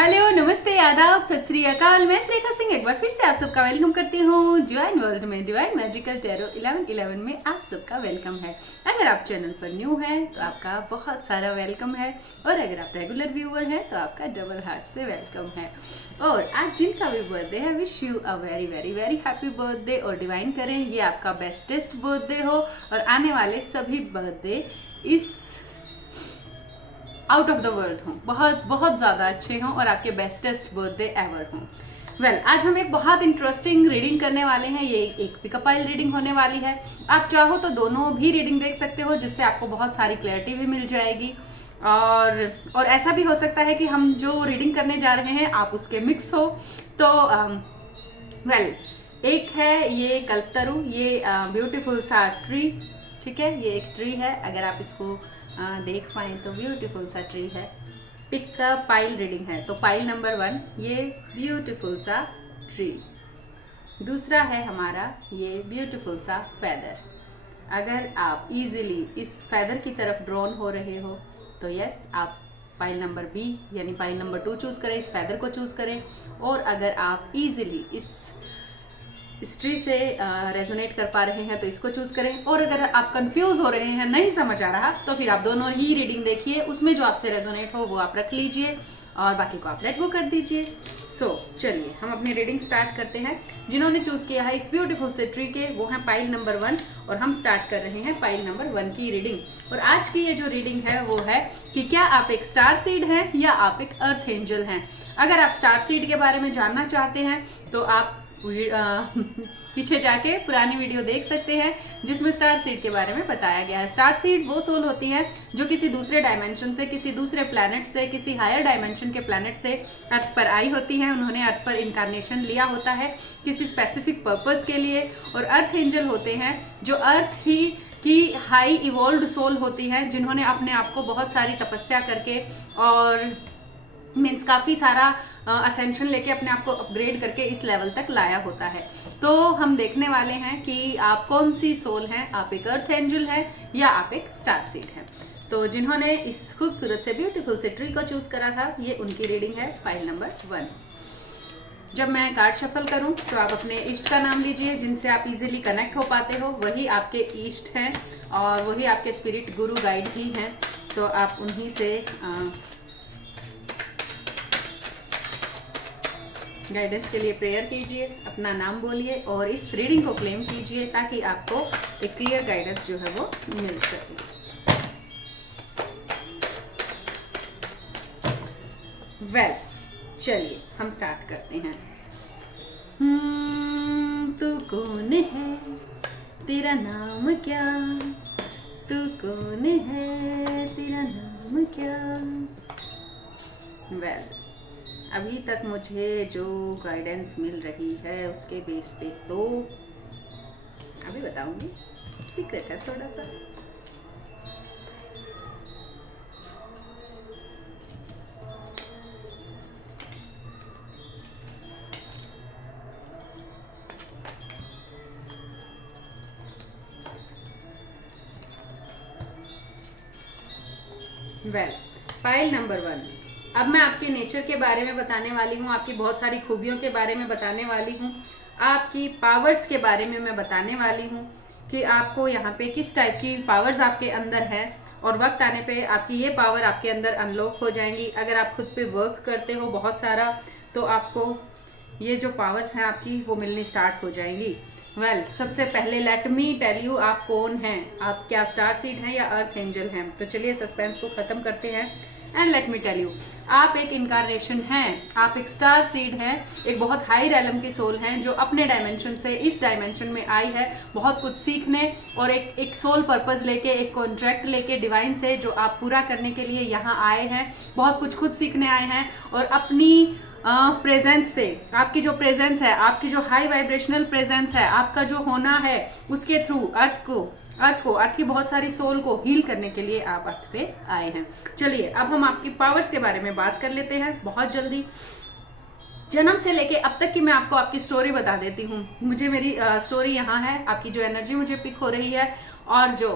Hello, नमस्ते, आदाब, सत श्री अकाल। मैं श्रेखा सिंह एक बार फिर से आप सबका वेलकम करती हूँ डिवाइन वर्ल्ड में। डिवाइन मैजिकल टैरो 1111 में आप सबका वेलकम है। अगर आप चैनल पर न्यू हैं तो आपका बहुत सारा वेलकम है, और अगर आप रेगुलर व्यूअर हैं तो आपका डबल हार्ट से वेलकम है। और आज जिनका भी बर्थडे है, wish you a very very very happy birthday. और डिवाइन करें ये आपका बेस्टेस्ट बर्थडे हो, और आने वाले सभी बर्थडे इस आउट ऑफ द वर्ल्ड हों, बहुत बहुत ज़्यादा अच्छे हों, और आपके बेस्टेस्ट बर्थडे एवर हों। वेल, आज हम एक बहुत इंटरेस्टिंग रीडिंग करने वाले हैं। ये एक पिकअप आइल रीडिंग होने वाली है। आप चाहो तो दोनों भी रीडिंग देख सकते हो, जिससे आपको बहुत सारी क्लैरिटी भी मिल जाएगी। और ऐसा भी हो सकता है कि हम जो रीडिंग करने जा रहे हैं आप उसके मिक्स हो। तो वेल, एक है ये कल्पतरु, ये ब्यूटीफुल सा ट्री, ठीक है। ये एक ट्री है, अगर आप इसको देख पाए तो ब्यूटीफुल सा ट्री है। पिकअप पाइल रीडिंग है, तो पाइल नंबर 1 ये ब्यूटीफुल सा ट्री। दूसरा है हमारा ये ब्यूटीफुल सा फेदर। अगर आप इजीली इस फेदर की तरफ ड्रॉन हो रहे हो तो यस, आप पाइल नंबर बी यानी पाइल नंबर 2 चूज करें, इस फेदर को चूज करें। और अगर आप इजीली इस ट्री से रेजोनेट कर पा रहे हैं तो इसको चूज करें। और अगर आप कंफ्यूज हो रहे हैं, नहीं समझ आ रहा, तो फिर आप दोनों ही रीडिंग देखिए, उसमें जो आपसे रेजोनेट हो वो आप रख लीजिए और बाकी को आप लेट गो कर दीजिए। चलिए हम अपनी रीडिंग स्टार्ट करते हैं। जिन्होंने चूज किया है इस ब्यूटीफुल से ट्री के, वो है पाइल नंबर 1, और हम स्टार्ट कर रहे हैं पाइल नंबर 1 की रीडिंग। और आज की ये जो रीडिंग है वो है कि क्या आप एक स्टार सीड हैं या आप एक अर्थ एंजल हैं। अगर आप स्टार सीड के बारे में जानना चाहते हैं तो आप पीछे जाके पुरानी वीडियो देख सकते हैं, जिसमें स्टार सीड के बारे में बताया गया है। स्टार सीड वो सोल होती है जो किसी दूसरे डायमेंशन से, किसी दूसरे प्लैनेट से, किसी हायर डायमेंशन के प्लैनेट से अर्थ पर आई होती हैं। उन्होंने अर्थ पर इनकारनेशन लिया होता है किसी स्पेसिफिक पर्पस के लिए। और अर्थ एंजल होते हैं जो अर्थ ही की हाई इवॉल्व्ड सोल होती हैं, जिन्होंने अपने आप को बहुत सारी तपस्या करके और मीन्स काफ़ी सारा असेंशन लेके अपने आप को अपग्रेड करके इस लेवल तक लाया होता है। तो हम देखने वाले हैं कि आप कौन सी सोल हैं, आप एक अर्थ एंजल हैं या आप एक स्टार सीड हैं। तो जिन्होंने इस खूबसूरत से ब्यूटीफुल से ट्री को चूज करा था, ये उनकी रीडिंग है पाइल नंबर 1। जब मैं कार्ड शफल करूं तो आप अपने इष्ट का नाम लीजिए, जिनसे आप इजीली कनेक्ट हो पाते हो। वही आपके इष्ट हैं और वही आपके स्पिरिट गुरु गाइड ही हैं। तो आप उन्हीं से गाइडेंस के लिए प्रेयर कीजिए, अपना नाम बोलिए और इस रीडिंग को क्लेम कीजिए, ताकि आपको एक क्लियर गाइडेंस जो है वो मिल सके। वेल, चलिए हम स्टार्ट करते हैं। तू कौन है, तेरा नाम क्या, तू कौन है, तेरा नाम क्या। वेल, अभी तक मुझे जो गाइडेंस मिल रही है उसके बेस पे तो अभी बताऊंगी, सीक्रेट है थोड़ा सा। Well, file number 1। अब मैं आपके नेचर के बारे में बताने वाली हूँ, आपकी बहुत सारी खूबियों के बारे में बताने वाली हूँ, आपकी पावर्स के बारे में मैं बताने वाली हूँ कि आपको यहाँ पे किस टाइप की पावर्स आपके अंदर हैं, और वक्त आने पे आपकी ये पावर आपके अंदर अनलॉक हो जाएंगी। अगर आप खुद पे वर्क करते हो बहुत सारा, तो आपको ये जो पावर्स हैं आपकी वो मिलनी स्टार्ट हो जाएंगी। वेल, सबसे पहले लेट मी टेल यू, आप कौन हैं, आप क्या स्टार सीड हैं या अर्थ एंजल हैं। तो चलिए सस्पेंस को खत्म करते हैं and let me tell you, आप एक इनकारनेशन हैं, आप एक स्टार सीड हैं, एक बहुत हाई रैलम की सोल हैं, जो अपने डायमेंशन से इस डायमेंशन में आई है बहुत कुछ सीखने, और एक सोल पर्पस लेके, एक कॉन्ट्रैक्ट लेके डिवाइन से, जो आप पूरा करने के लिए यहाँ आए हैं। बहुत कुछ खुद सीखने आए हैं, और अपनी प्रेजेंस से, आपकी जो प्रेजेंस है, आपकी जो हाई वाइब्रेशनल प्रेजेंस है, आपका जो होना है, उसके थ्रू अर्थ की बहुत सारी सोल को हील करने के लिए आप अर्थ पे आए हैं। चलिए अब हम आपकी पावर्स के बारे में बात कर लेते हैं बहुत जल्दी। जन्म से लेके अब तक की मैं आपको आपकी स्टोरी बता देती हूँ। मुझे मेरी स्टोरी यहाँ है, आपकी जो एनर्जी मुझे पिक हो रही है, और जो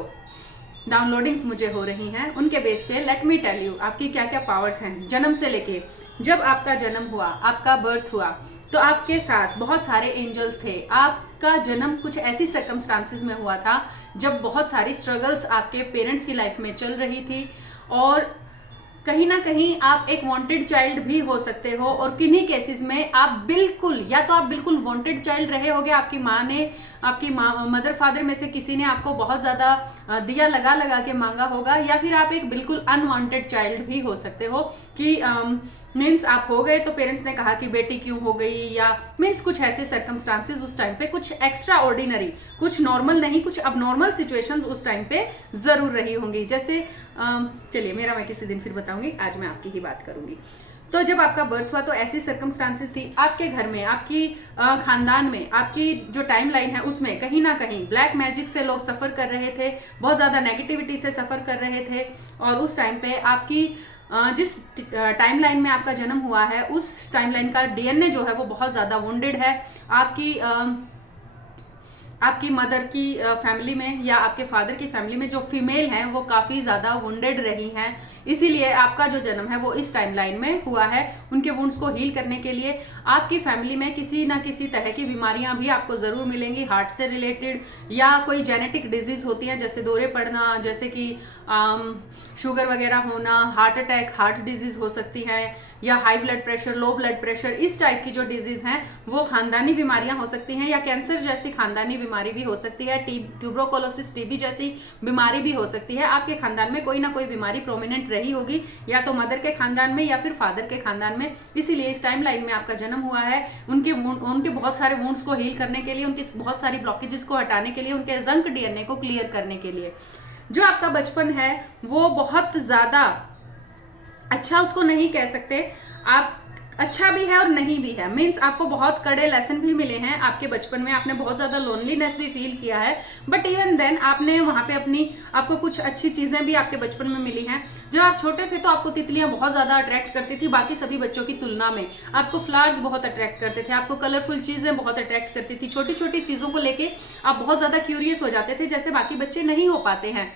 डाउनलोडिंग्स मुझे हो रही हैं, उनके बेस पे लेट मी टेल यू आपकी क्या क्या पावर्स हैं। जन्म से लेके जब आपका जन्म हुआ, आपका बर्थ हुआ, तो आपके साथ बहुत सारे एंजल्स थे। आपका जन्म कुछ ऐसी सर्कमस्टांसिस में हुआ था जब बहुत सारी स्ट्रगल्स आपके पेरेंट्स की लाइफ में चल रही थी, और कहीं ना कहीं आप एक वांटेड चाइल्ड भी हो सकते हो, और किन्हीं केसेस में आप बिल्कुल, या तो आप बिल्कुल वांटेड चाइल्ड रहे होगे, आपकी माँ ने, आपकी मदर फादर में से किसी ने आपको बहुत ज्यादा दिया लगा लगा के मांगा होगा, या फिर आप एक बिल्कुल अनवांटेड चाइल्ड भी हो सकते हो कि मीन्स आप हो गए तो पेरेंट्स ने कहा कि बेटी क्यों हो गई, या मीन्स कुछ ऐसे सर्कमस्टांसेस उस टाइम पे, कुछ एक्स्ट्रा ऑर्डिनरी, कुछ नॉर्मल नहीं, कुछ अबनॉर्मल सिचुएशंस उस टाइम पे जरूर रही होंगी। जैसे चलिए मेरा मैं किसी दिन फिर बताऊंगी, आज मैं आपकी ही बात करूंगी। तो जब आपका बर्थ हुआ तो ऐसी सर्कमस्टांसेस थी आपके घर में, आपकी खानदान में, आपकी जो टाइम लाइन है उसमें कहीं ना कहीं ब्लैक मैजिक से लोग सफर कर रहे थे, बहुत ज्यादा नेगेटिविटी से सफर कर रहे थे। और उस टाइम पे आपकी जिस टाइम लाइन में आपका जन्म हुआ है उस टाइम लाइन का डीएनए जो है वो बहुत ज्यादा वुंडेड है। आपकी मदर की फैमिली में या आपके फादर की फैमिली में जो फीमेल हैं वो काफी ज्यादा वुंडेड रही हैं, इसीलिए आपका जो जन्म है वो इस टाइमलाइन में हुआ है। उनके वुंड्स को हील करने के लिए आपकी फैमिली में किसी ना किसी तरह की बीमारियां भी आपको जरूर मिलेंगी, हार्ट से रिलेटेड, या कोई जेनेटिक डिजीज होती हैं जैसे दौरे पड़ना, जैसे कि शुगर वगैरह होना, हार्ट अटैक, हार्ट डिजीज हो सकती है, या high blood pressure, low blood pressure, इस टाइप की जो डिजीज हैं वो खानदानी बीमारियां हो सकती हैं, या कैंसर जैसी खानदानी बीमारी भी हो सकती है, ट्यूबरोकोलोसिस, टीबी जैसी बीमारी भी हो सकती है। आपके खानदान में कोई ना कोई बीमारी प्रोमिनेंट रही होगी, या तो मदर के खानदान में या फिर फादर के खानदान में, इसीलिए इस टाइम लाइन में आपका जन्म हुआ है। उनके बहुत सारे वुंड्स को हील करने के लिए, उनकी बहुत सारी ब्लॉकेजेस को हटाने के लिए, उनके जंक डीएनए को क्लियर करने के लिए। जो आपका बचपन है वो बहुत ज्यादा अच्छा उसको नहीं कह सकते, आप अच्छा भी है और नहीं भी है। मीन्स आपको बहुत कड़े लेसन भी मिले हैं आपके बचपन में, आपने बहुत ज्यादा लोनलीनेस भी फील किया है, बट इवन देन आपने वहां पे आपको कुछ अच्छी चीजें भी आपके बचपन में मिली हैं। जब आप छोटे थे तो आपको तितलियां बहुत ज्यादा अट्रैक्ट करती थी बाकी सभी बच्चों की तुलना में, आपको फ्लावर्स बहुत अट्रैक्ट करते थे, आपको कलरफुल चीजें बहुत अट्रैक्ट करती थी, छोटी छोटी चीजों को लेके आप बहुत ज्यादा क्यूरियस हो जाते थे, जैसे बाकी बच्चे नहीं हो पाते हैं।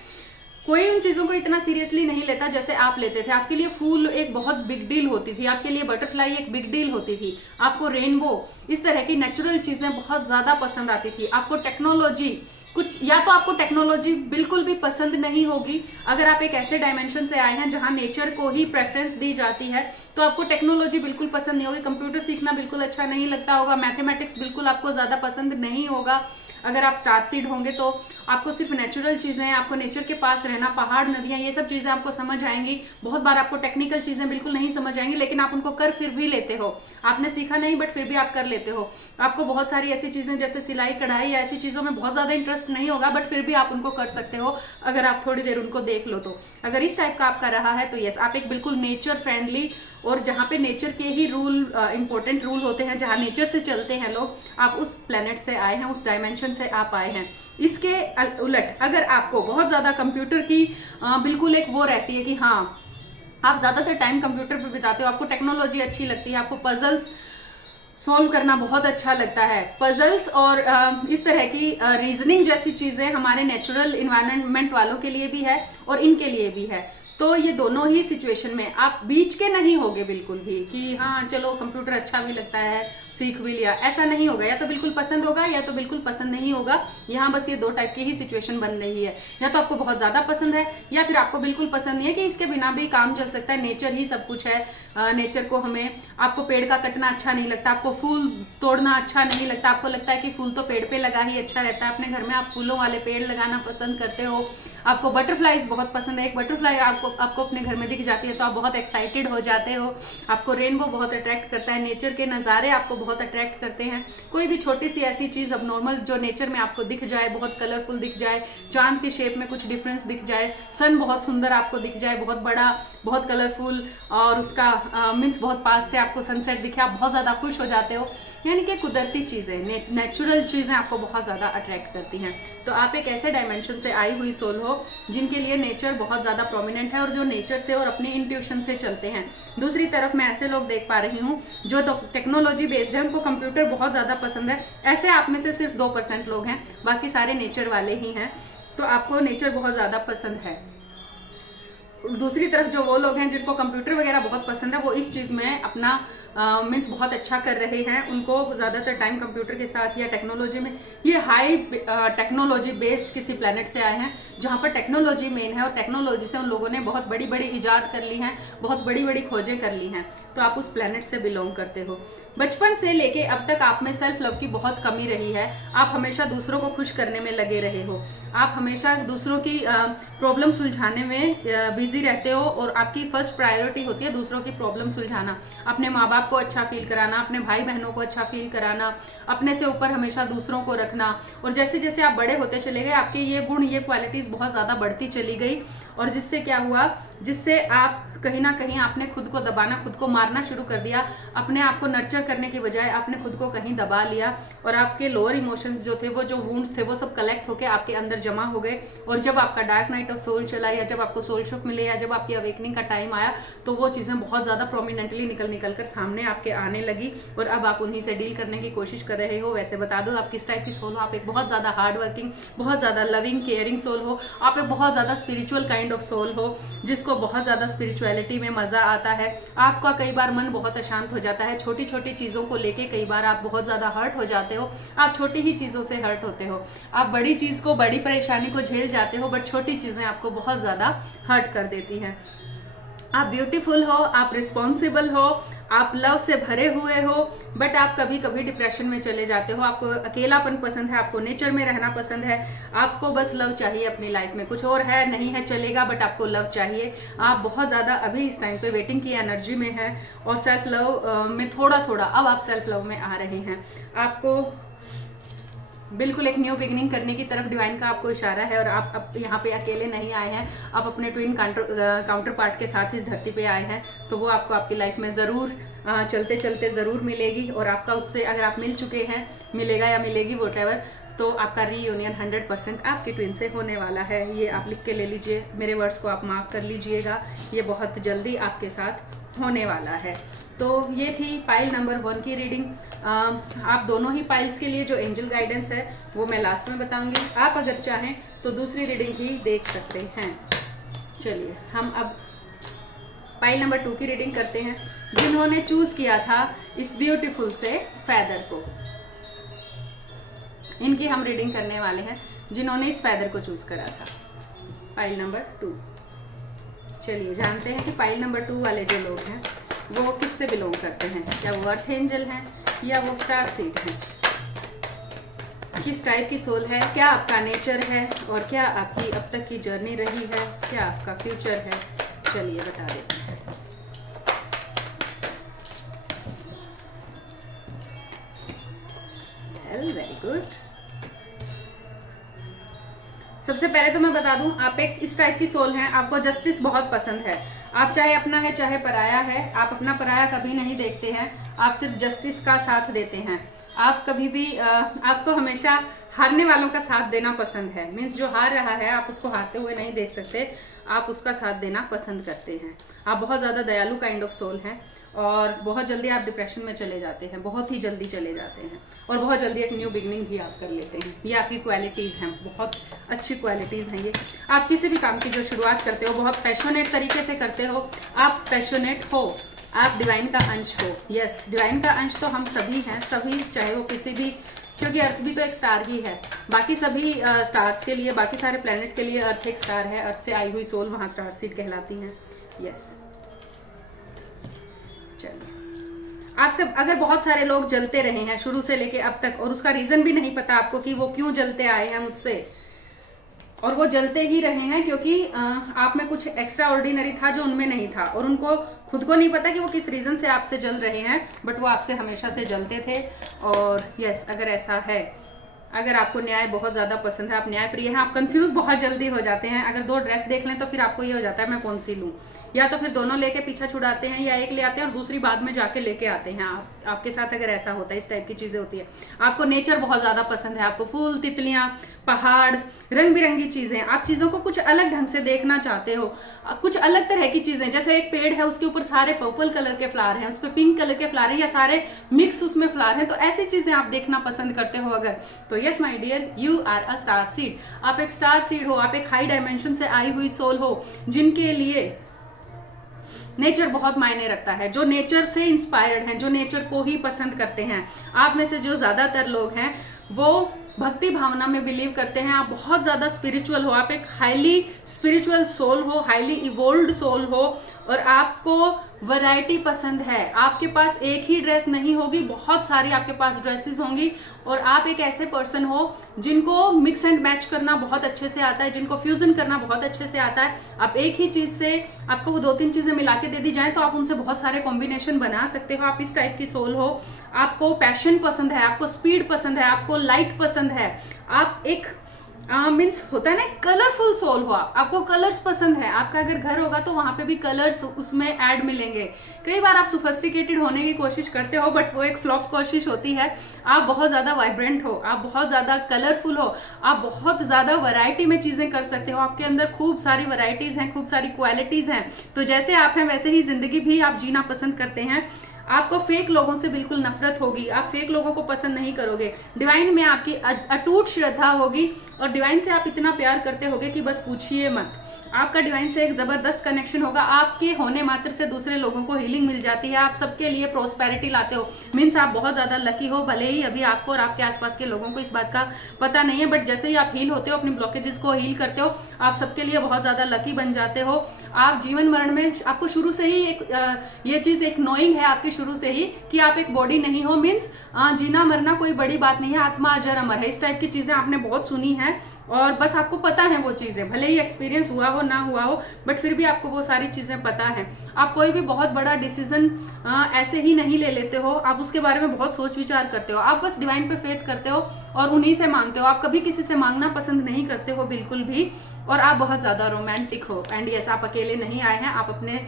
कोई उन चीजों को इतना सीरियसली नहीं लेता जैसे आप लेते थे। आपके लिए फूल एक बहुत बिग डील होती थी, आपके लिए बटरफ्लाई एक बिग डील होती थी, आपको रेनबो, इस तरह की नेचुरल चीजें बहुत ज्यादा पसंद आती थी। आपको टेक्नोलॉजी कुछ, या तो आपको टेक्नोलॉजी बिल्कुल भी पसंद नहीं होगी, अगर आप एक ऐसे डायमेंशन से आए हैं जहां नेचर को ही प्रेफरेंस दी जाती है तो आपको टेक्नोलॉजी बिल्कुल पसंद नहीं होगी। कंप्यूटर सीखना बिल्कुल अच्छा नहीं लगता होगा, मैथमेटिक्स बिल्कुल आपको ज्यादा पसंद नहीं होगा। अगर आप स्टार सीड होंगे तो आपको सिर्फ नेचुरल चीजें, आपको नेचर के पास रहना, पहाड़, नदियां, ये सब चीजें आपको समझ आएंगी। बहुत बार आपको टेक्निकल चीजें बिल्कुल नहीं समझ आएंगी, लेकिन आप उनको कर फिर भी लेते हो। आपने सीखा नहीं बट फिर भी आप कर लेते हो। आपको बहुत सारी ऐसी चीजें जैसे सिलाई, कढ़ाई या ऐसी चीजों में बहुत ज्यादा इंटरेस्ट नहीं होगा, बट फिर भी आप उनको कर सकते हो अगर आप थोड़ी देर उनको देख लो तो। अगर इस टाइप का आपका रहा है तो यस, आप एक बिल्कुल नेचर फ्रेंडली, और जहाँ पे नेचर के ही रूल, इंपॉर्टेंट रूल होते हैं, जहाँ नेचर से चलते हैं लोग, आप उस प्लेनेट से आए हैं, उस डायमेंशन से आप आए हैं। इसके उलट अगर आपको बहुत ज्यादा कंप्यूटर की बिल्कुल एक वो रहती है कि हाँ आप ज्यादातर टाइम कंप्यूटर पे बिताते हो, आपको टेक्नोलॉजी अच्छी लगती है, आपको पजल्स सॉल्व करना बहुत अच्छा लगता है, पजल्स और इस तरह की रीजनिंग जैसी चीजें हमारे नेचुरल इन्वायरमेंट वालों के लिए भी है और इनके लिए भी है। तो ये दोनों ही सिचुएशन में आप बीच के नहीं होगे बिल्कुल भी कि हाँ चलो कंप्यूटर अच्छा भी लगता है, सीख भी लिया, ऐसा नहीं होगा। या तो बिल्कुल पसंद होगा या तो बिल्कुल पसंद नहीं होगा। यहाँ बस ये दो टाइप की ही सिचुएशन बन रही है, या तो आपको बहुत ज्यादा पसंद है या फिर आपको बिल्कुल पसंद नहीं है कि इसके बिना भी काम चल सकता है, नेचर ही सब कुछ है। नेचर को हमें, आपको पेड़ का कटना अच्छा नहीं लगता, आपको फूल तोड़ना अच्छा नहीं लगता, आपको लगता है कि फूल तो पेड़ पे लगा ही अच्छा रहता है, अपने घर में आप फूलों वाले पेड़ लगाना पसंद करते हो। आपको बटरफ्लाईज बहुत पसंद है, एक बटरफ्लाई आपको अपने घर में दिख जाती है तो आप बहुत एक्साइटेड हो जाते हो। आपको रेनबो बहुत अट्रैक्ट करता है, नेचर के नज़ारे आपको बहुत अट्रैक्ट करते हैं। कोई भी छोटी सी ऐसी चीज़ अब नॉर्मल जो नेचर में आपको दिख जाए, बहुत कलरफुल दिख जाए, चांद की शेप में कुछ डिफरेंस दिख जाए, सन बहुत सुंदर आपको दिख जाए, बहुत बड़ा, बहुत कलरफुल, और उसका मीन्स बहुत पास से आपको सनसेट दिखे, आप बहुत ज़्यादा खुश हो जाते हो। यानी कि कुदरती चीज़ें, नेचुरल चीज़ें आपको बहुत ज़्यादा अट्रैक्ट करती हैं। तो आप एक ऐसे डायमेंशन से आई हुई सोल हो जिनके लिए नेचर बहुत ज़्यादा प्रोमिनेंट है और जो नेचर से और अपनी इंट्यूशन से चलते हैं। दूसरी तरफ मैं ऐसे लोग देख पा रही हूँ जो टेक्नोलॉजी बेस्ड है, उनको कंप्यूटर बहुत ज़्यादा पसंद है। ऐसे आप में से सिर्फ 2% लोग हैं, बाकी सारे नेचर वाले ही हैं। तो आपको नेचर बहुत ज़्यादा पसंद है। दूसरी तरफ जो वो लोग हैं जिनको कंप्यूटर वगैरह बहुत पसंद है, वो इस चीज़ में अपना मीन्स बहुत अच्छा कर रहे हैं। उनको ज़्यादातर टाइम कंप्यूटर के साथ या टेक्नोलॉजी में, ये हाई टेक्नोलॉजी बेस्ड किसी प्लेनेट से आए हैं जहाँ पर टेक्नोलॉजी मेन है, और टेक्नोलॉजी से उन लोगों ने बहुत बड़ी बड़ी इजाद कर ली हैं, बहुत बड़ी बड़ी खोजें कर ली हैं। तो आप उस प्लेनेट से बिलोंग करते हो। बचपन से लेके अब तक आप में सेल्फ लव की बहुत कमी रही है। आप हमेशा दूसरों को खुश करने में लगे रहे हो, आप हमेशा दूसरों की प्रॉब्लम सुलझाने में बिजी रहते हो, और आपकी फर्स्ट प्रायोरिटी होती है दूसरों की प्रॉब्लम सुलझाना, अपने माँ बाप को अच्छा फील कराना, अपने भाई बहनों को अच्छा फील कराना, अपने से ऊपर हमेशा दूसरों को रखना। और जैसे जैसे आप बड़े होते चले गए, आपके ये गुण, ये क्वालिटीज बहुत ज़्यादा बढ़ती चली गई, और जिससे क्या हुआ, जिससे आप कहीं ना कहीं आपने खुद को दबाना, खुद को मारना शुरू कर दिया। अपने आप को नर्चर करने के बजाय आपने खुद को कहीं दबा लिया, और आपके लोअर इमोशंस जो थे, वो जो वुंड्स थे, वो सब कलेक्ट होके आपके अंदर जमा हो गए। और जब आपका डार्क नाइट ऑफ सोल चला, या जब आपको सोल शॉक मिले, या जब आपकी अवेकनिंग का टाइम आया, तो वो चीज़ें बहुत ज़्यादा प्रोमिनेंटली निकल कर सामने आपके आने लगी, और अब आप उन्हीं से डील करने की कोशिश कर रहे हो। वैसे बता दो आप किस टाइप की सोल हो। आप एक बहुत ज़्यादा हार्ड वर्किंग, बहुत ज़्यादा लविंग केयरिंग सोल हो। आप एक बहुत ज़्यादा स्पिरिचुअल काइंड ऑफ सोल हो, जिसको बहुत ज़्यादा स्पिरिचुअलिटी में मज़ा आता है। आपका कई बार मन बहुत अशांत हो जाता है, छोटी छोटी चीज़ों को लेके कई बार आप बहुत ज़्यादा हर्ट हो जाते हो। आप छोटी ही चीज़ों से हर्ट होते हो, आप बड़ी चीज़ को, बड़ी परेशानी को झेल जाते हो, बट छोटी चीज़ें आपको बहुत ज़्यादा हर्ट कर देती हैं। आप ब्यूटीफुल हो, आप रिस्पॉन्सिबल हो, आप लव से भरे हुए हो, बट आप कभी कभी डिप्रेशन में चले जाते हो। आपको अकेलापन पसंद है, आपको नेचर में रहना पसंद है, आपको बस लव चाहिए अपनी लाइफ में, कुछ और है नहीं है चलेगा, बट आपको लव चाहिए। आप बहुत ज़्यादा अभी इस टाइम पे वेटिंग की एनर्जी में है, और सेल्फ लव में थोड़ा थोड़ा अब आप सेल्फ लव में आ रहे हैं। आपको बिल्कुल एक न्यू बिगिनिंग करने की तरफ डिवाइन का आपको इशारा है, और आप अब यहाँ पे अकेले नहीं आए हैं, आप अपने ट्विन काउंटर पार्ट के साथ इस धरती पे आए हैं। तो वो आपको आपकी लाइफ में ज़रूर चलते चलते ज़रूर मिलेगी, और आपका उससे, अगर आप मिल चुके हैं, मिलेगा या मिलेगी व्हाटएवर, तो आपका रीयूनियन 100% आपकी ट्विन से होने वाला है। ये आप लिख के ले लीजिए, मेरे वर्ड्स को आप मार्क कर लीजिएगा, ये बहुत जल्दी आपके साथ होने वाला है। तो ये थी पाइल नंबर 1 की रीडिंग। आप दोनों ही पाइल्स के लिए जो एंजल गाइडेंस है वो मैं लास्ट में बताऊंगी। आप अगर चाहें तो दूसरी रीडिंग भी देख सकते हैं। चलिए हम अब पाइल नंबर 2 की रीडिंग करते हैं, जिन्होंने चूज किया था इस ब्यूटीफुल से फेदर को। इनकी हम रीडिंग करने वाले हैं, जिन्होंने इस फेदर को चूज करा था, पाइल नंबर 2। चलिए जानते हैं कि पाइल नंबर 2 वाले जो लोग हैं वो किससे बिलोंग करते हैं। क्या वो अर्थ एंजल हैं, या वो स्टार सीड हैं, किस टाइप की सोल है, क्या आपका नेचर है, और क्या आपकी अब तक की जर्नी रही है, क्या आपका फ्यूचर है। चलिए बता देते हैं। Very good. सबसे पहले तो मैं बता दूं, आप एक इस टाइप की सोल हैं, आपको जस्टिस बहुत पसंद है। आप चाहे अपना है चाहे पराया है, आप अपना पराया कभी नहीं देखते हैं, आप सिर्फ जस्टिस का साथ देते हैं। आप कभी भी आपको हमेशा हारने वालों का साथ देना पसंद है। मीन्स जो हार रहा है आप उसको हारते हुए नहीं देख सकते, आप उसका साथ देना पसंद करते हैं। आप बहुत ज़्यादा दयालु काइंड ऑफ सोल हैं, और बहुत जल्दी आप डिप्रेशन में चले जाते हैं, बहुत ही जल्दी चले जाते हैं, और बहुत जल्दी एक न्यू बिगनिंग भी आप कर लेते हैं। ये आपकी क्वालिटीज़ हैं, बहुत अच्छी क्वालिटीज़ हैं ये। आप किसी भी काम की जो शुरुआत करते हो बहुत पैशनेट तरीके से करते हो। आप पैशनेट हो, आप डिवाइन का अंश हो। यस, डिवाइन का अंश तो हम सभी हैं, सभी, चाहे वो किसी भी, क्योंकि अर्थ भी तो एक स्टार ही है। बाकी सभी स्टार्स के लिए, बाकी सारे प्लेनेट के लिए अर्थ एक स्टार है। अर्थ से आई हुई सोल वहाँ स्टार सीड कहलाती हैं। यस, चलिए आप सब, अगर बहुत सारे लोग जलते रहे हैं शुरू से लेके अब तक, और उसका रीजन भी नहीं पता आपको कि वो क्यों जलते आए हैं मुझसे, और वो जलते ही रहे हैं क्योंकि आप में कुछ एक्स्ट्रा ऑर्डिनरी था जो उनमें नहीं था, और उनको खुद को नहीं पता कि वो किस रीजन से आपसे जल रहे हैं, बट वो आपसे हमेशा से जलते थे। और यस, अगर ऐसा है, अगर आपको न्याय बहुत ज़्यादा पसंद है, आप न्याय प्रिय हैं, आप कंफ्यूज बहुत जल्दी हो जाते हैं। अगर 2 ड्रेस देख लें तो फिर आपको ये हो जाता है मैं कौन सी लूँ, या तो फिर दोनों लेके पीछा छुड़ाते हैं, या एक ले आते हैं और दूसरी बाद में जाके लेके आते हैं। आपके साथ अगर ऐसा होता है, इस टाइप की चीजें होती है, आपको नेचर बहुत ज्यादा पसंद है, आपको फूल, तितलियां, पहाड़, रंग बिरंगी चीजें, आप चीजों को कुछ अलग ढंग से देखना चाहते हो, कुछ अलग तरह की चीजें, जैसे एक पेड़ है उसके ऊपर सारे पर्पल कलर के फ्लावर हैं, उस पर पिंक कलर के फ्लावर हैं, या सारे मिक्स उसमें फ्लावर हैं, तो ऐसी चीजें आप देखना पसंद करते हो अगर, तो yes my dear, you are a star seed. आप एक स्टार सीड हो, आप एक हाई डायमेंशन से आई हुई सोल हो, जिनके लिए नेचर बहुत मायने रखता है, जो नेचर से इंस्पायर्ड हैं, जो नेचर को ही पसंद करते हैं। आप में से जो ज्यादातर लोग हैं वो भक्ति भावना में बिलीव करते हैं, आप बहुत ज्यादा स्पिरिचुअल हो, आप एक हाईली स्पिरिचुअल सोल हो, हाईली इवोल्व्ड सोल हो, और आपको वैरायटी पसंद है। आपके पास एक ही ड्रेस नहीं होगी, बहुत सारी आपके पास ड्रेसेस होंगी, और आप एक ऐसे पर्सन हो जिनको मिक्स एंड मैच करना बहुत अच्छे से आता है, जिनको फ्यूजन करना बहुत अच्छे से आता है। आप एक ही चीज से, आपको वो 2-3 चीजें मिला के दे दी जाए तो आप उनसे बहुत सारे कॉम्बिनेशन बना सकते हो। आप इस टाइप की सोल हो, आपको पैशन पसंद है, आपको स्पीड पसंद है, आपको लाइट पसंद है, आप एक मीन्स होता है ना कलरफुल सोल हो, आपको कलर्स पसंद है। आपका अगर घर होगा तो वहां पे भी कलर्स उसमें ऐड मिलेंगे। कई बार आप सोफिस्टिकेटेड होने की कोशिश करते हो, बट वो एक फ्लॉप कोशिश होती है। आप बहुत ज्यादा वाइब्रेंट हो, आप बहुत ज्यादा कलरफुल हो, आप बहुत ज्यादा वैरायटी में चीजें कर सकते हो, आपके अंदर खूब सारी वैरायटीज हैं, खूब सारी क्वालिटीज हैं। तो जैसे आप हैं वैसे ही जिंदगी भी आप जीना पसंद करते हैं। आपको फेक लोगों से बिल्कुल नफरत होगी, आप फेक लोगों को पसंद नहीं करोगे। डिवाइन में आपकी अटूट श्रद्धा होगी, और डिवाइन से आप इतना प्यार करते होगे कि बस पूछिए मत। आपका डिवाइन से एक जबरदस्त कनेक्शन होगा, आपके होने मात्र से दूसरे लोगों को हीलिंग मिल जाती है, आप सबके लिए प्रोस्पेरिटी लाते हो। मीन्स आप बहुत ज्यादा लकी हो, भले ही अभी आपको और आपके आसपास के लोगों को इस बात का पता नहीं है, बट जैसे ही आप हील होते हो, अपनी ब्लॉकेजेस को हील करते हो, आप सबके लिए बहुत ज्यादा लकी बन जाते हो। आप जीवन मरण में, आपको शुरू से ही ये चीज एक नोइंग है आपकी शुरू से ही कि आप एक बॉडी नहीं हो। मीन्स जीना मरना कोई बड़ी बात नहीं है, आत्मा अजर अमर है, इस टाइप की चीजें आपने बहुत सुनी है, और बस आपको पता है वो चीजें, भले ही एक्सपीरियंस हुआ हो ना हुआ हो, बट फिर भी आपको वो सारी चीजें पता है। आप कोई भी बहुत बड़ा डिसीजन ऐसे ही नहीं ले लेते हो, आप उसके बारे में बहुत सोच विचार करते हो, आप बस डिवाइन पे फेथ करते हो और उन्हीं से मांगते हो। आप कभी किसी से मांगना पसंद नहीं करते हो बिल्कुल भी, और आप बहुत ज्यादा रोमांटिक हो। एंड यस, आप अकेले नहीं आए हैं, आप अपने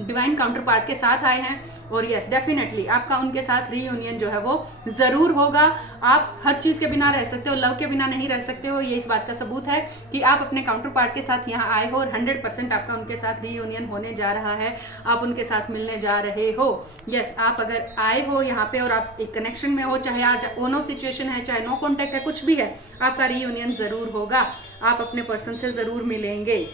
डिवाइन काउंटर पार्ट के साथ आए हैं, और यस डेफिनेटली आपका उनके साथ रीयूनियन जो है वो जरूर होगा। आप हर चीज के बिना रह सकते हो, लव के बिना नहीं रह सकते हो, ये इस बात का सबूत है कि आप अपने काउंटर पार्ट के साथ यहाँ आए हो, और 100% आपका उनके साथ रीयूनियन होने जा रहा है, आप उनके साथ मिलने जा रहे हो। यस, आप अगर आए हो यहाँ पे और आप एक कनेक्शन में हो, चाहे आज ओनो सिचुएशन है, चाहे नो कॉन्टेक्ट है, कुछ भी है, आपका रीयूनियन जरूर होगा, आप अपने पर्सन से जरूर मिलेंगे।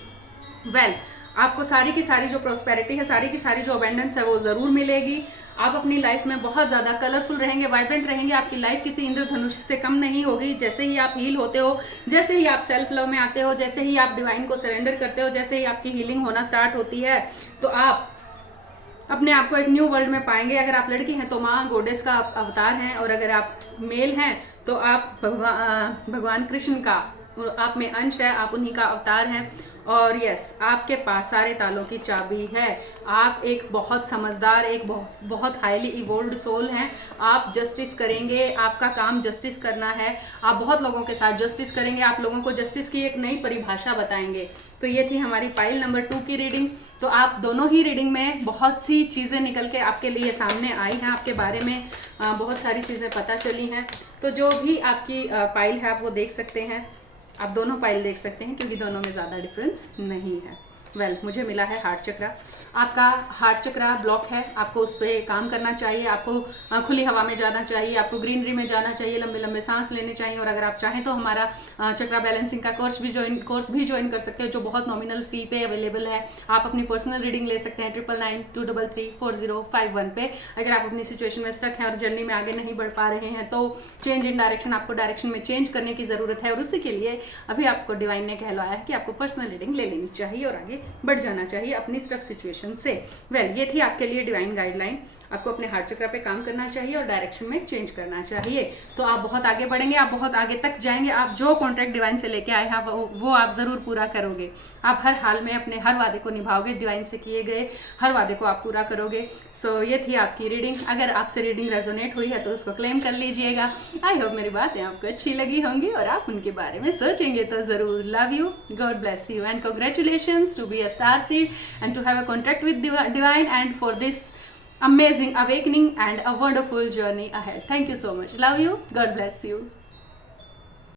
वेल, आपको सारी की सारी जो प्रोस्पेरिटी है, सारी की सारी जो अबेंडेंस है वो जरूर मिलेगी। आप अपनी लाइफ में बहुत ज्यादा कलरफुल रहेंगे, वाइब्रेंट रहेंगे, आपकी लाइफ किसी इंद्रधनुष से कम नहीं होगी। जैसे ही आप हील होते हो, जैसे ही आप सेल्फ लव में आते हो, जैसे ही आप डिवाइन को सरेंडर करते हो, जैसे ही आपकी हीलिंग होना स्टार्ट होती है, तो आप अपने आप को एक न्यू वर्ल्ड में पाएंगे। अगर आप लड़की हैं तो माँ गोडेस का अवतार हैं, और अगर आप मेल हैं तो आप भगवान कृष्ण का आप में अंश है, आप उन्हीं का अवतार हैं। और यस, आपके पास सारे तालों की चाबी है। आप एक बहुत समझदार, एक बहुत हाईली इवोल्व्ड सोल हैं। आप जस्टिस करेंगे, आपका काम जस्टिस करना है। आप बहुत लोगों के साथ जस्टिस करेंगे, आप लोगों को जस्टिस की एक नई परिभाषा बताएंगे। तो ये थी हमारी पाइल नंबर 2 की रीडिंग। तो आप दोनों ही रीडिंग में बहुत सी चीज़ें निकल के आपके लिए सामने आई हैं, आपके बारे में बहुत सारी चीज़ें पता चली हैं। तो जो भी आपकी पाइल है आप वो देख सकते हैं, आप दोनों पाइल देख सकते हैं, क्योंकि दोनों में ज़्यादा डिफरेंस नहीं है। वेल, मुझे मिला है हार्ट चक्रा। आपका हार्ट चक्रा ब्लॉक है, आपको उस पर काम करना चाहिए, आपको खुली हवा में जाना चाहिए, आपको ग्रीनरी में जाना चाहिए, लंबे लंबे सांस लेने चाहिए। और अगर आप चाहें तो हमारा चक्रा बैलेंसिंग का कोर्स भी ज्वाइन कर सकते हैं, जो बहुत नॉमिनल फी पे अवेलेबल है। आप अपनी पर्सनल रीडिंग ले सकते हैं 9992334051 पे। अगर आप अपनी सिचुएशन में स्टक हैं और जर्नी में आगे नहीं बढ़ पा रहे हैं, तो चेंज इन डायरेक्शन, आपको डायरेक्शन में चेंज करने की जरूरत है, और उसी के लिए अभी आपको डिवाइन ने कहलवाया है कि आपको पर्सनल रीडिंग ले लेनी चाहिए और आगे बढ़ जाना चाहिए अपनी स्टक सिचुएशन से। वेल, ये थी आपके लिए डिवाइन गाइडलाइन। आपको अपने हार्ट चक्र पे काम करना चाहिए और डायरेक्शन में चेंज करना चाहिए, तो आप बहुत आगे बढ़ेंगे, आप बहुत आगे तक जाएंगे। आप जो कॉन्ट्रैक्ट डिवाइन से लेके आए हैं वो आप ज़रूर पूरा करोगे। आप हर हाल में अपने हर वादे को निभाओगे, डिवाइन से किए गए हर वादे को आप पूरा करोगे। सो ये थी आपकी रीडिंग। अगर आपसे रीडिंग रेजोनेट हुई है तो उसको क्लेम कर लीजिएगा। आई होप मेरी बातें आपको अच्छी लगी होंगी और आप उनके बारे में सोचेंगे तो ज़रूर। Love you, God bless you and congratulations to be a star seed and to have a contract with divine and for this amazing awakening and a wonderful journey ahead. Thank you so much. Love you. God bless you.